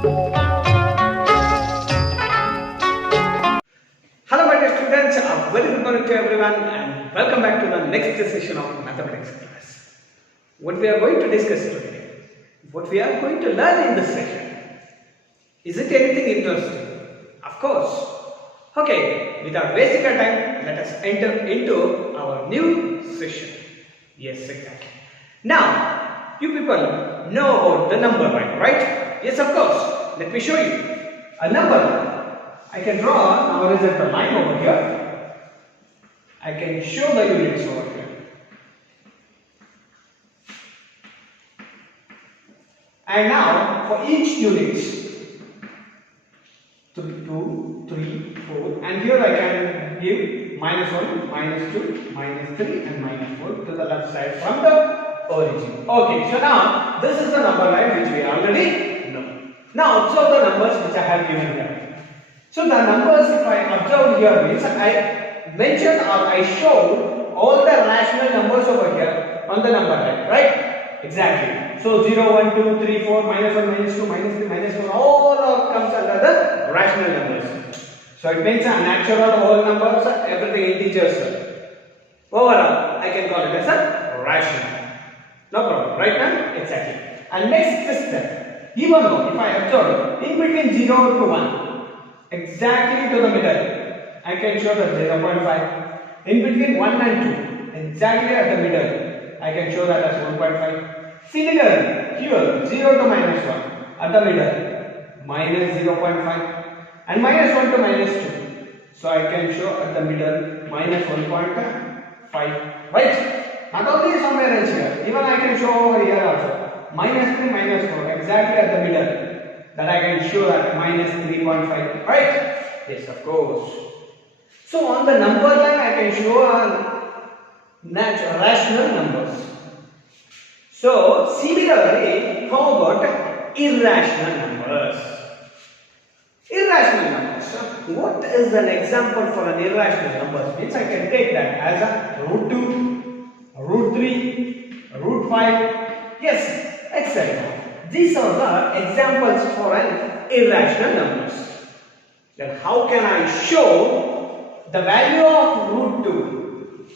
Hello my dear students, a very good morning to everyone and welcome back to the next session of mathematics class. What we are going to discuss today, what we are going to learn in this session, is it anything interesting? Of course. Okay, without wasting our time, let us enter into our new session. Yes, exactly. Now, you people know about the number line, right? Yes, of course. Let me show you. A number line. I can draw a horizontal line over here. I can show the units over here. And now for each unit, 2, 3, 4, and here I can give -1, -2, -3 and -4 to the left side from the origin. Okay, so now this is the number line which we already know. Now observe the numbers which I have given here. So the numbers, if I observe here, means I mentioned or I showed all the rational numbers over here on the number line, right? Exactly. So 0, 1, 2, 3, 4, -1, -2, -3, -4, all comes under the rational numbers. So it means a natural whole numbers, everything integers. Overall, I can call it as a rational. No problem, right now? Exactly. And next step, even though if I observe in between 0 to 1, exactly to the middle, I can show that 0.5. In between 1 and 2, exactly at the middle, I can show that as 1.5. Similarly, here 0 to -1 at the middle, -0.5, and -1 to -2. So I can show at the middle -1.5. Right? Not only somewhere else here, even I can show over here also -3, -4, exactly at the middle. That I can show at -3.5, right? Yes, of course. So on the number line, I can show rational numbers. So similarly, how about irrational numbers? Irrational numbers. What is an example for an irrational number? Means I can take that as a √2, √3, √5, yes, etc. These are the examples for an irrational numbers. Then how can I show the value of √2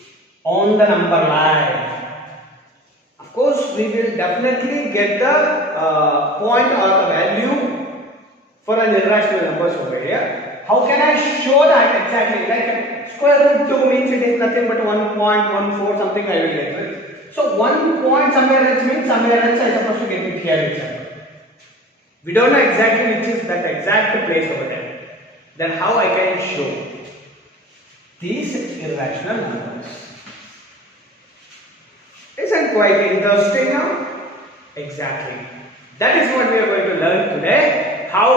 on the number line? Of course, we will definitely get the point or the value for an irrational numbers over here. How can I show that exactly? Like square root 2 means it is nothing but 1.14 something I will get, right? So 1 point somewhere else means somewhere else I am supposed to get it here itself. We don't know exactly which is that exact place over there. Then how I can show these irrational numbers? Isn't quite interesting now? Exactly. That is what we are going to learn today. How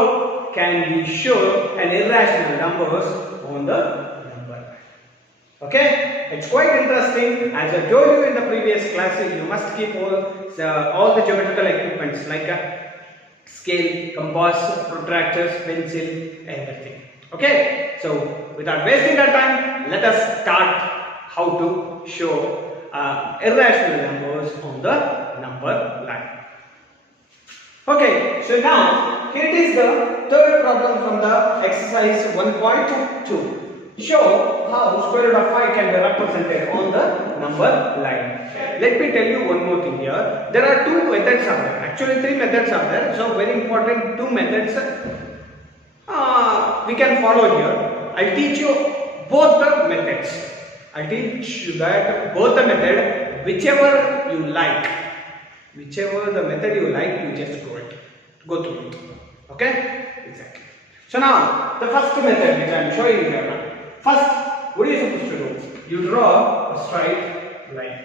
can we show an irrational numbers on the number line? Okay? It's quite interesting. As I told you in the previous classes, you must keep all the geometrical equipments like a scale, compass, protractors, pencil, everything. Okay? So, without wasting our time, let us start how to show irrational numbers on the number line. Okay, so now here it is the third problem from the exercise 1.2. Show how square root of 5 can be represented on the number line. Let me tell you one more thing here. There are two methods are there. Actually, three methods are there. So, very important two methods we can follow here. I'll teach you both the methods. I'll teach you that both the method, whichever you like. Whichever the method you like, you just go through it. Okay? Exactly. So now, the first method which I am showing you here now. First, what are you supposed to do? You draw a straight line.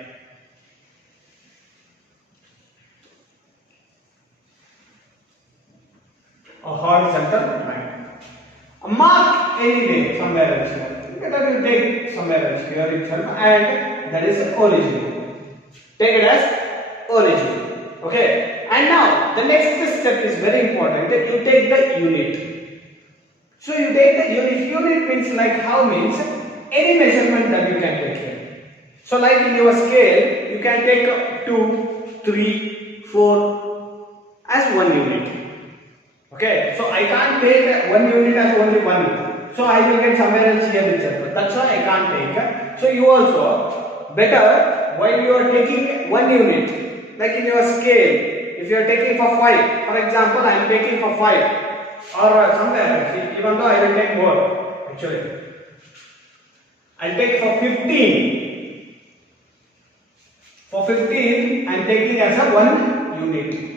A horizontal line. Mark anyway somewhere else here. That you take somewhere else here itself, and that is origin. Take it as origin. Okay. And now the next step is very important. That you take the unit. So you take the unit. Unit means like how means any measurement that you can take here. So like in your scale, you can take 2, 3, 4 as one unit. Okay, so I can't take one unit as only one. So I will get somewhere else here itself. That's why I can't take. So you also better while you are taking one unit, like in your scale, if you are taking for 5, for example, I am taking for 5 or somewhere else, even though I will take more actually. I'll take for 15. For 15, I am taking as a 1 unit.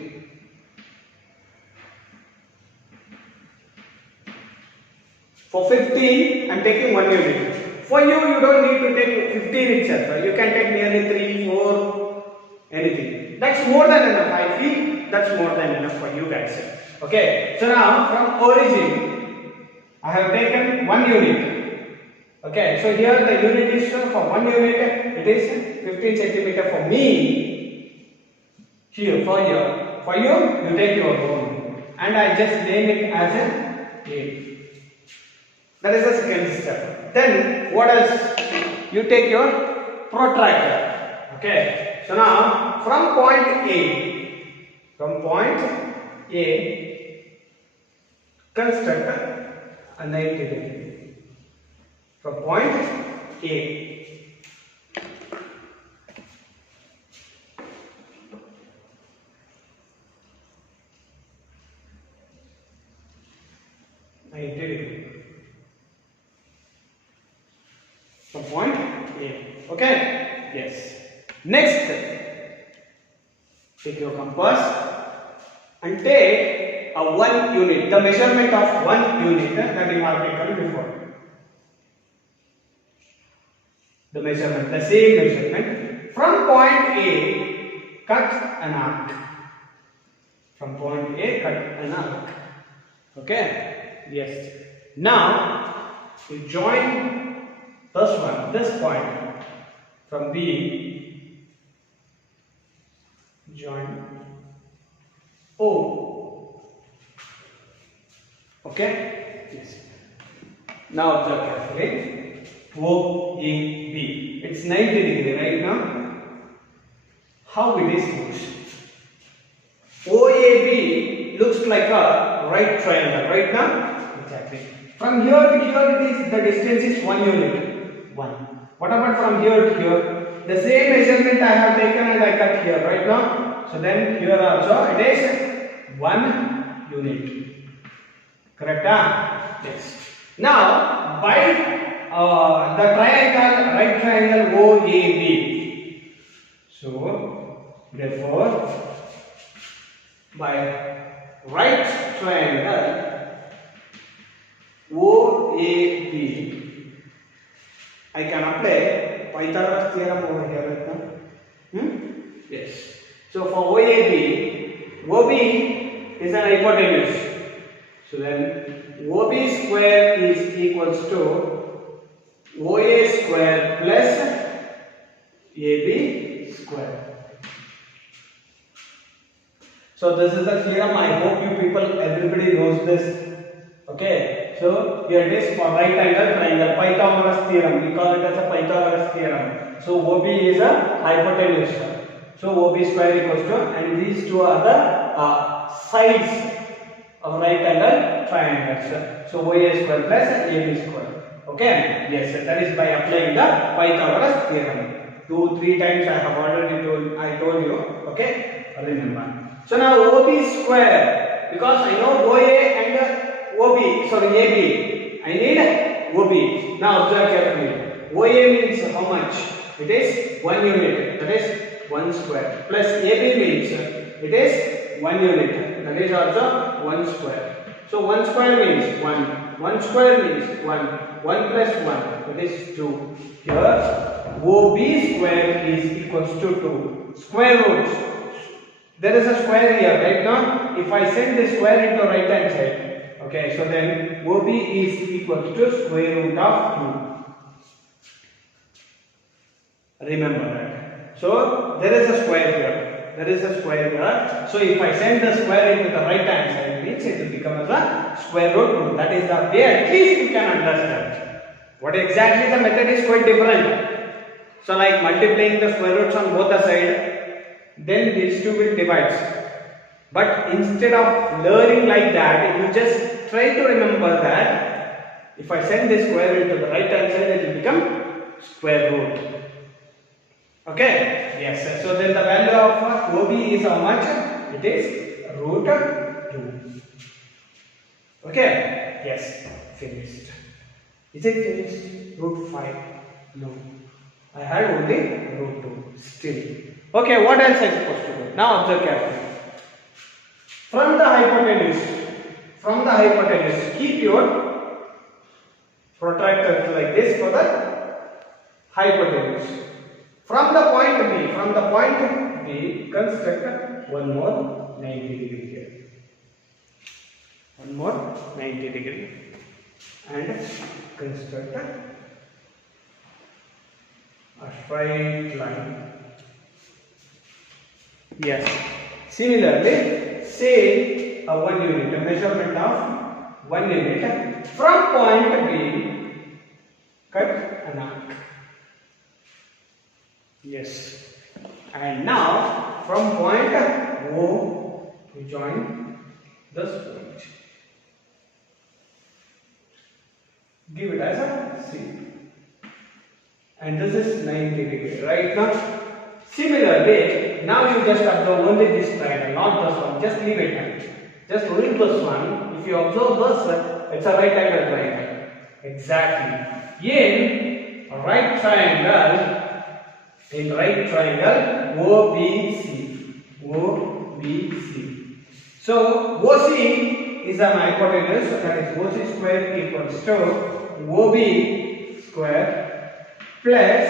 For 15, I am taking 1 unit. For you, you don't need to take 15 itself. You can take nearly 3, 4, anything. That's more than enough. I feel that's more than enough for you guys. Okay. So now from origin, I have taken 1 unit. Okay. So here the unit is for 1 unit. It is 15 centimeter for me. Here for you. For you, you take your own, and I just name it as a. That is the second step. Then what else? You take your protractor. Okay. So now from point A, construct a 90 degree. From point A. From point A. Okay? Yes. Next, take your compass and take a 1 unit, the measurement of 1 unit that you have taken before. The measurement, the same measurement. From point A, cut an arc. From point A, cut an arc. Okay? Yes. Now, you join this point from B, join O. Okay? Yes. Now observe carefully. OAB. It's 90 degree right now. How it is looks? OAB looks like a right triangle right now. Exactly. From here to here, it is the distance is 1 unit. 1. What about from here to here? The same measurement I have taken and I cut here right now. So then here also it is 1 unit. Correct? Yes. Now by the triangle, right triangle OAB. So therefore by right triangle OAB, I can apply Pythagoras theorem over here right now. Yes. So for OAB, OB is an hypotenuse. So then OB square is equals to OA square plus AB square. So this is the theorem. I hope you people, everybody knows this. Okay, so here it is for right angle triangle, Pythagoras theorem. We call it as a Pythagoras theorem. So OB is a hypotenuse. So OB square equals to, and these two are the sides of right angle triangles. So OA square plus AB square. Okay, yes, that is by applying the Pythagoras theorem. 2-3 times I have already told you. Okay, remember. So now OB square, because I know OA and OB, sorry, AB. I need OB. Now observe carefully. OA means how much? It is 1 unit. That is 1 square. Plus AB means it is 1 unit. That is also 1 square. So 1 square means 1. 1 square means 1. 1 plus 1. That is 2. Here OB square is equals to 2. Square roots. There is a square here right now. If I send this square into right hand side. Okay, so then OB is equal to square root of 2. Remember that. So there is a square here. There is a square here. So if I send the square into the right hand side, means it will become as a square root 2. That is the way at least you can understand. What exactly the method is quite different. So like multiplying the square roots on both the sides, then these two will divide. But instead of learning like that, you just try to remember that if I send this square root to the right hand side, it will become square root. Okay? Yes. So then the value of OB is how much? It is root 2. Okay? Yes. Finished. Is it finished? Root 5? No. I had only root 2. Still. Okay, what else I am supposed to do? Now observe carefully. From the hypotenuse, keep your protractor like this for the hypotenuse. From the point B, construct one more 90 degree here. One more 90 degree. And construct a straight line. Yes. Similarly, say a 1 unit, a measurement of 1 unit from point B, cut an arc. Yes. And now from point O, we join this point. Give it as a C. And this is 90 degree. Right now. Similarly, now you just observe only this triangle, not this one. Just leave it. Just read this one. If you observe this, it's a right angle triangle. Exactly. In right triangle, OBC. So OC is an hypotenuse, that is OC square equals to OB square plus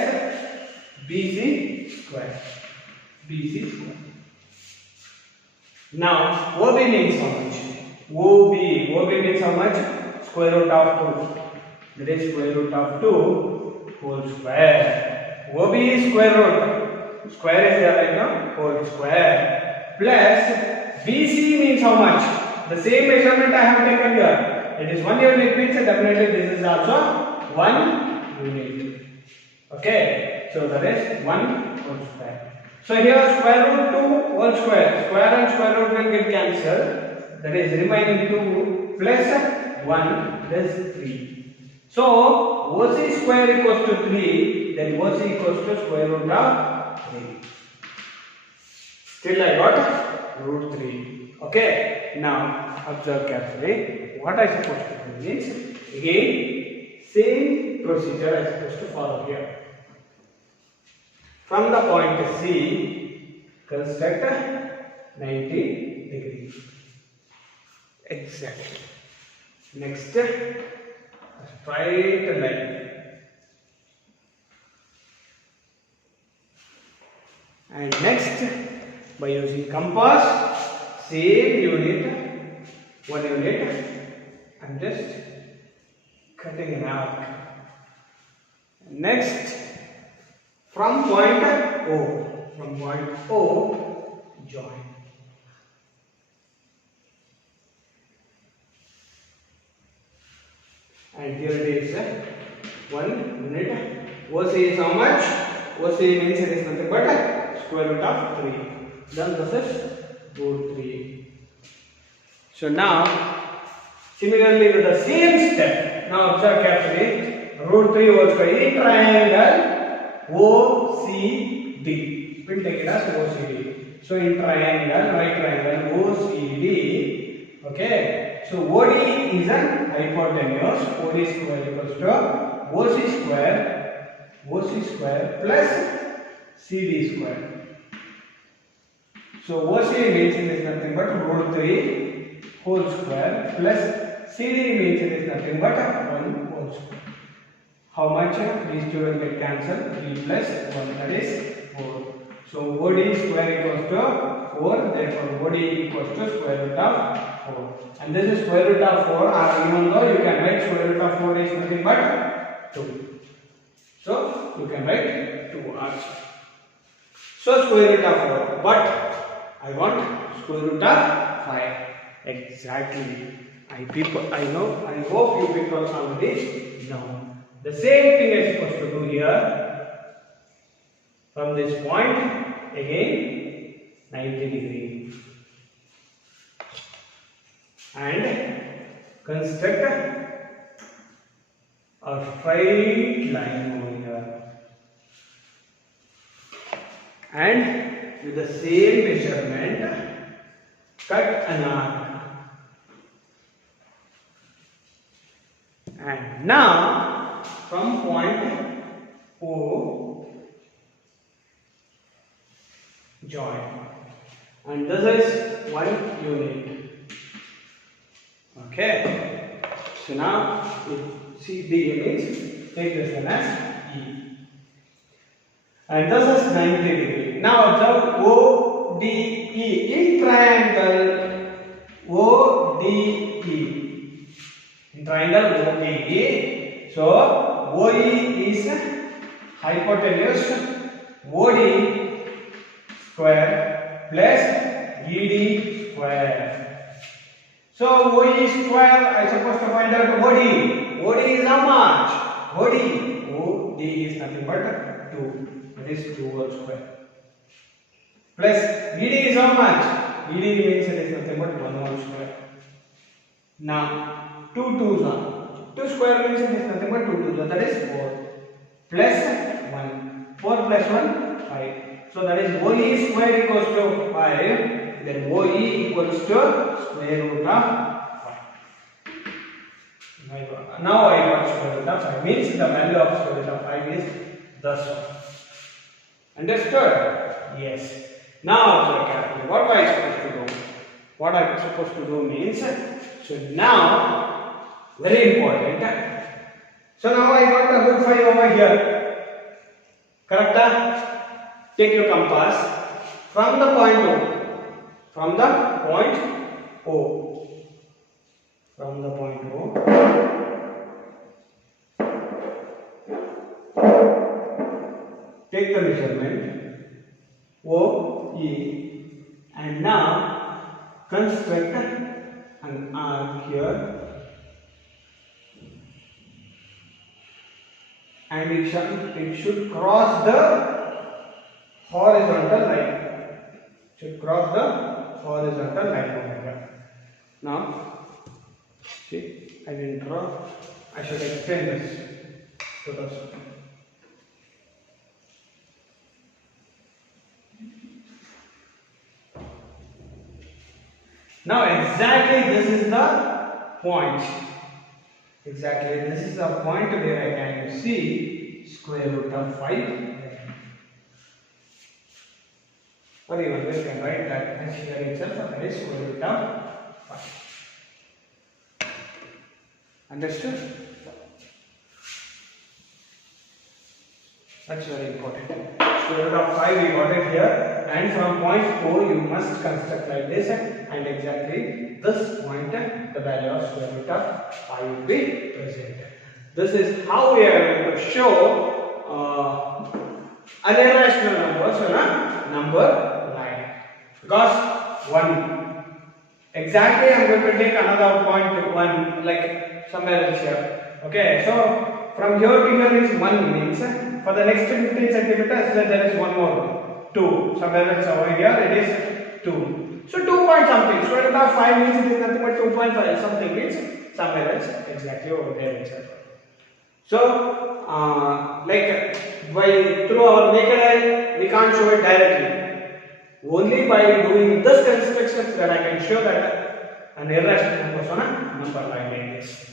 BC square. Now OB means how much? OB means how much? Square root of 2. That is square root of 2 whole square. OB is square root. Square is there right now. Whole square. Plus BC means how much? The same measurement I have taken here. It is 1 unit means definitely this is also 1 unit. Okay. So that is 1 whole square. So here square root 2 whole square. Square and square root will get cancelled. That is remaining 2 plus 1 is 3. So OC square equals to 3. Then OC equals to square root of 3. Still I got root 3. Okay. Now observe carefully. What I supposed to do means again same procedure I supposed to follow here. From the point C, construct 90 degree. Exactly. Next, a straight line. And next, by using compass, same unit, 1 unit, I'm just cutting an arc. Next, from point O, join. And here it is 1 unit. OC is how much? OC means it is nothing but square root of 3. Then this is root 3. So now, similarly with the same step, now observe carefully, root 3 whole square in triangle OCD. We'll take it as OCD. So in triangle, right triangle OCD. Okay. So OD is an hypotenuse. OD square equals to OC square plus CD square. So OC means it is nothing but root 3 whole square plus CD means it is nothing but 1 whole square. How much? These two will get cancelled. 3 plus 1, that is 4. So OD square equals to 4. Therefore OD equals to square root of 4. And this is square root of 4. Or even though you can write square root of 4 is nothing but 2. So you can write 2 also. So square root of 4. But I want square root of 5. Exactly. I know. I hope you people already know. The same thing I am supposed to do here. From this point again 90 degree. and construct a straight line over here. And with the same measurement, cut an arc. And now, from point O, join. And this is 1 unit. Okay. So now, see the image, take this one as E. And this is 90 degree. Now observe ODE in triangle ODE. In triangle ODE. So OE is hypotenuse, OD square plus ED square. So OE square, I supposed to find out OD. OD is how much? OD is nothing but 2. That is 2 whole square. Plus ED is how much? ED means it is nothing but 1 whole square. Now 2 2s are 2 square means it is nothing but 2 2s. That is 4 plus 1. 4 plus 1 5. So that is OE square equals to 5. Then OE equals to square root of 5. Now I got square root of 5. Means the value of square root of 5 is this one. Understood? Yes. Now observe carefully. What am I supposed to do? What I am supposed to do means, so now, very important. So now I got the root 5 over here. Correct? Take your compass from the point O. From the point O. From the point O. Take the measurement OE and now construct an arc here and it should cross the horizontal line. Should cross the horizontal line over here. Now, see, I didn't draw. I should extend this to this. Now exactly this is the point. Exactly this is the point where I can see square root of 5. Or even we can write that as here itself, that is square root of 5. Understood? That's very important. Square root of 5 we got it here, and from point O you must construct like this, and exactly this point the value of square root of 5 will be present. This is how we are going to show an irrational numbers on a number line. Because 1. Exactly I am going to take another point to 1 like somewhere else here. Okay, so from here to here is 1 means for the next 15 centimeters there is one more 2. Somewhere else over here it is 2. So 2 point something. Square root of 5 means it is nothing but 2.5. Something means somewhere else exactly over there itself. So like through our naked eye we can't show it directly. Only by doing this constructions that I can show that an irrational numbers on a number line like this.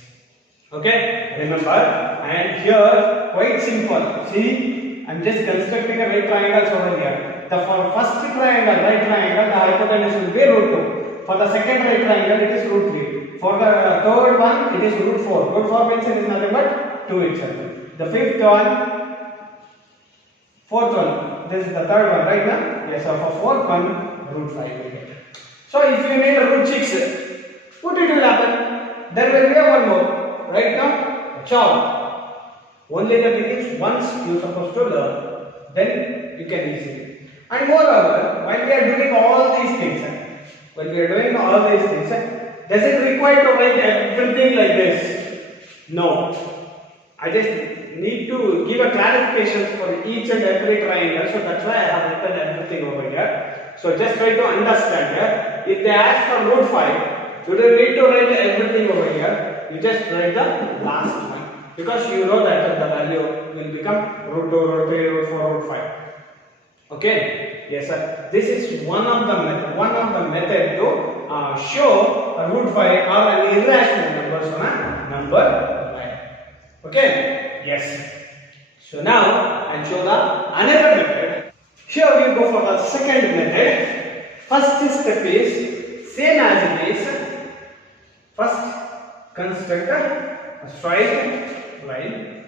Okay, remember, and here quite simple. See, I am just constructing a right triangle over here. The first triangle, right triangle, the hypotenuse will be root 2. For the second right triangle, it is root 3. For the third one, it is root 4. Root 4 means it is nothing but 2 itself. The fifth one, fourth one, this is the third one, right now? Yes, so for fourth one, root 5 will get. So if you need a root 6, what it will happen? There will be a one more. Right now, chop. Only the thing is, once you are supposed to learn, then you can easily. And moreover, when we are doing all these things, does it require to write everything like this? No. I just need to give a clarification for each and every triangle, so that's why I have written everything over here. So just try to understand. If they ask for root 5, You don't need to write everything over here. You just write the last one because you know that the value will become root 2, root 3, root 4, root 5. Okay? Yes, sir. This is one of the method to show a root 5 or an irrational numbers on a number line. Okay? Yes. So now I'll show the another method. Here we go for the second method. First step is same as it is. First construct a straight line.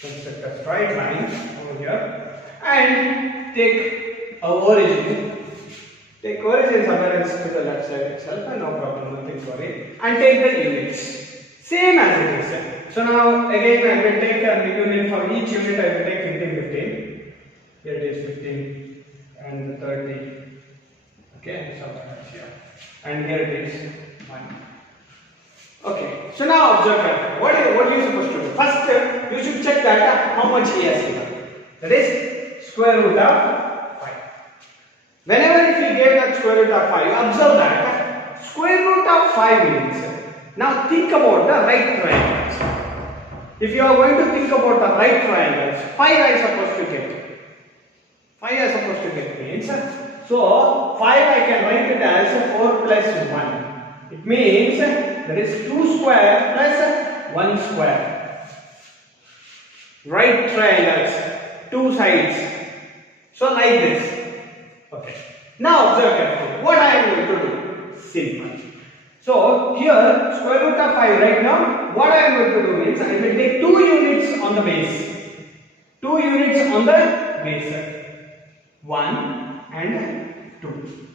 Construct a straight line over here and take our origin. Take origin somewhere else to the left side itself, and no problem, nothing for it. And take the units. Same as it is. So now again I will take the unit for each unit. I will take 15, 15. Here it is 15 and 30. Okay, somewhere else here. And here it is 1. Okay, so now observe carefully. What are you supposed to do? First, you should check that how much he has given. That is square root of 5. Whenever if we get that square root of 5, observe that square root of 5 means. Now think about the right triangles. If you are going to think about the right triangles, 5 I supposed to get. 5 I supposed to get means. So 5 I can write it as 4 plus 1. It means that is 2 square plus 1 square. Right triangles, 2 sides. So like this. Okay. Now observe carefully. What I am going to do? Simple. So here square root of 5 right now. What I am going to do means I will take 2 units on the base. 2 units on the base. 1 and 2.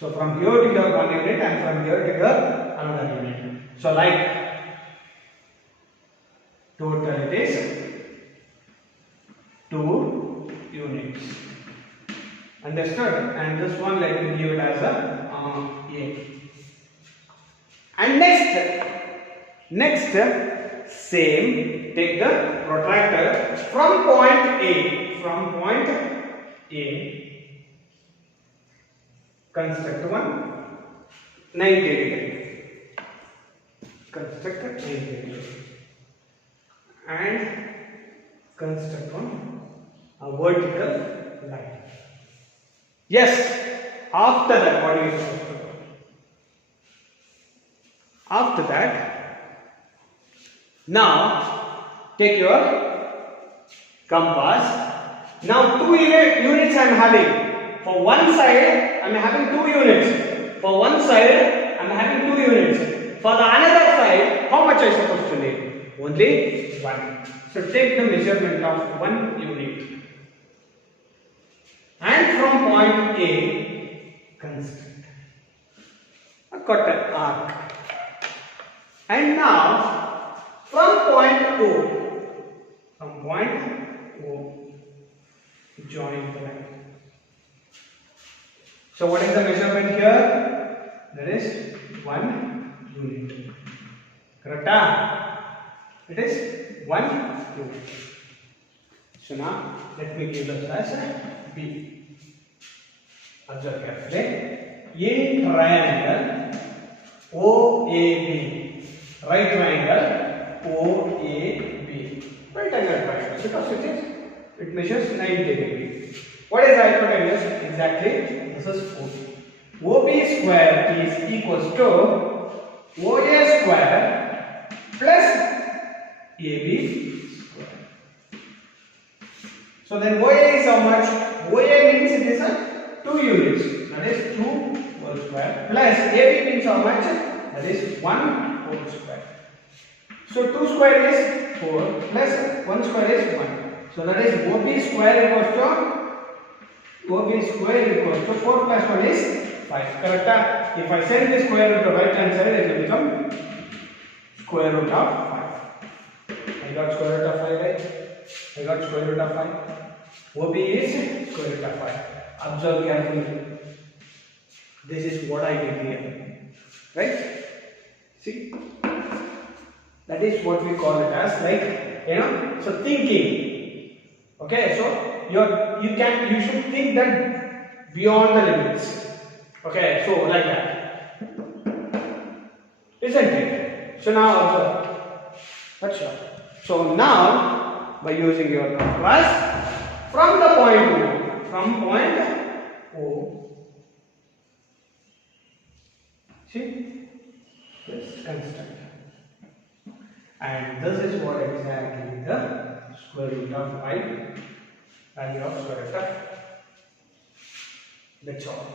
So from here to here 1 unit and from here to here another unit. So like total it is 2 units. Understood? And this one let me give it as a A. And next same, take the protractor from point A. From point A, construct one 90 degree. Construct a 90 degree. And construct one a vertical line. Yes. After that, what are you supposed to do? After that, now take your compass. Now 2 units I am having. For one side, I am having 2 units. For one side, I am having 2 units. For the another side, how much I am supposed to need? Only 1. So take the measurement of 1 unit. And from point A, construct a quarter arc. And now, from point O, join the line. So what is the measurement here? That is 1 unit. Correct? It is 1 unit. So now, let me give this as B. Observe carefully. In triangle OAB, right triangle OAB, right angle triangle, because it measures 90 degrees. What is hypotenuse? Exactly, this is 4. OB square is equals to OA square plus AB square. So then OA is how much? OA means it is a 2 units, that is 2 whole square, plus AB means how much? That is 1 whole square. So 2 square is 4 plus 1 square is 1. So that is OB square equals to 4 plus 1 is 5. Correct? If I send the square root to right hand side, it will become square root of 5. I got square root of 5, right? I got square root of 5. OB is square root of 5. Observe carefully. This is what I did here. Right? See? That is what we call it as so thinking. Okay, so you should think that beyond the limits. Okay, so like that, isn't it? So now observe. That's right. So now by using your compass from the point O, from point O, see this constant, and this is what exactly the square root of I, value of square root of. That's all.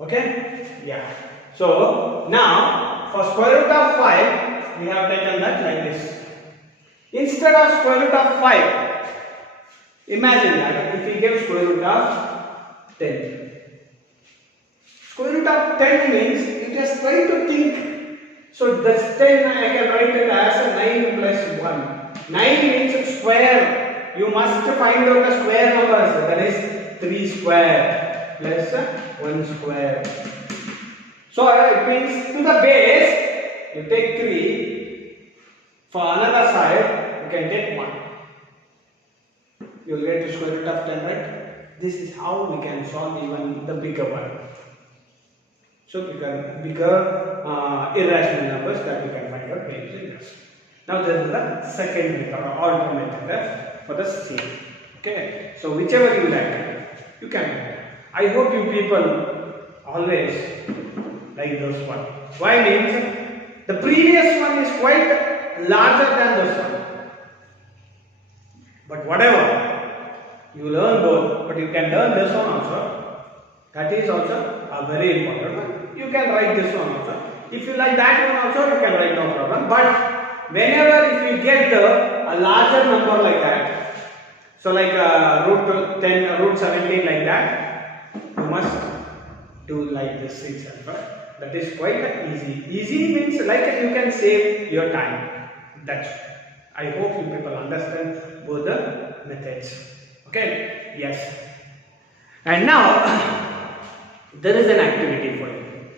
Okay? Yeah. So now for square root of 5, we have taken that like this. Instead of square root of 5, imagine that if we give square root of 10. Square root of 10 means you just try to think. So this 10 I can write it as 9 plus 1. 9 means square. You must find out the square numbers. That is 3 square plus 1 square. So it means to the base you take 3. For another side you can take 1. You will get the square root of 10, right? This is how we can solve even the bigger one. So bigger irrational numbers that we can find out by using this. Now this is the second method or alternate method for the same. Okay. So whichever you like, you can do that. I hope you people always like this one. Why means the previous one is quite larger than this one. But whatever, you learn both, but you can learn this one also. That is also a very important one. You can write this one also. If you like that one also, you can write, no problem. But whenever if you get a larger number like that, so like root 10, root 17 like that, you must do like this itself. That is quite easy. Easy means like you can save your time. That's I hope you people understand both the methods. Okay? Yes. And now there is an activity for you.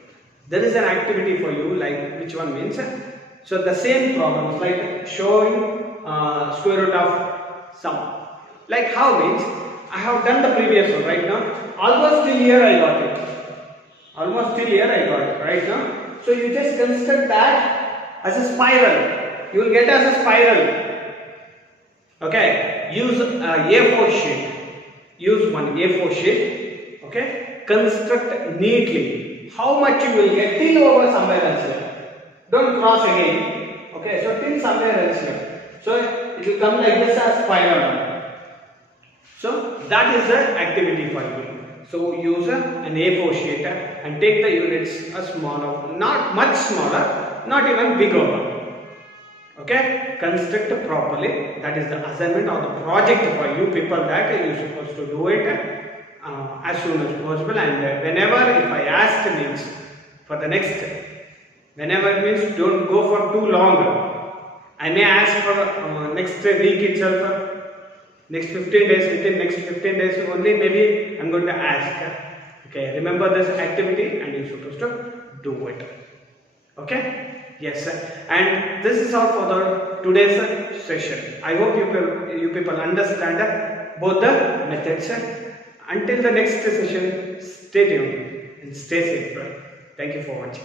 There is an activity for you, like which one means? So the same problems like showing square root of sum. Like how means I have done the previous one right now. Almost till here I got it. Almost till here I got it right now. So you just construct that as a spiral. You will get as a spiral. Okay. Use A4 sheet. Use one A4 sheet. Okay. Construct neatly. How much you will get till over somewhere else here. Don't cross again. Okay. So till somewhere else here. So it will come like this as spiral. So that is the activity for you. So use an A4 sheet and take the units a smaller, not much smaller, not even bigger one. Okay, construct properly. That is the assignment or the project for you people that you are supposed to do it as soon as possible. And whenever if I ask means for the next, whenever it means don't go for too long. I may ask for next week itself. Next 15 days, within next 15 days only maybe I am going to ask. Okay, remember this activity and you are supposed to do it. Okay? Yes, and this is all for the today's session. I hope you people understand both the methods. Until the next session, stay tuned and stay safe. Thank you for watching.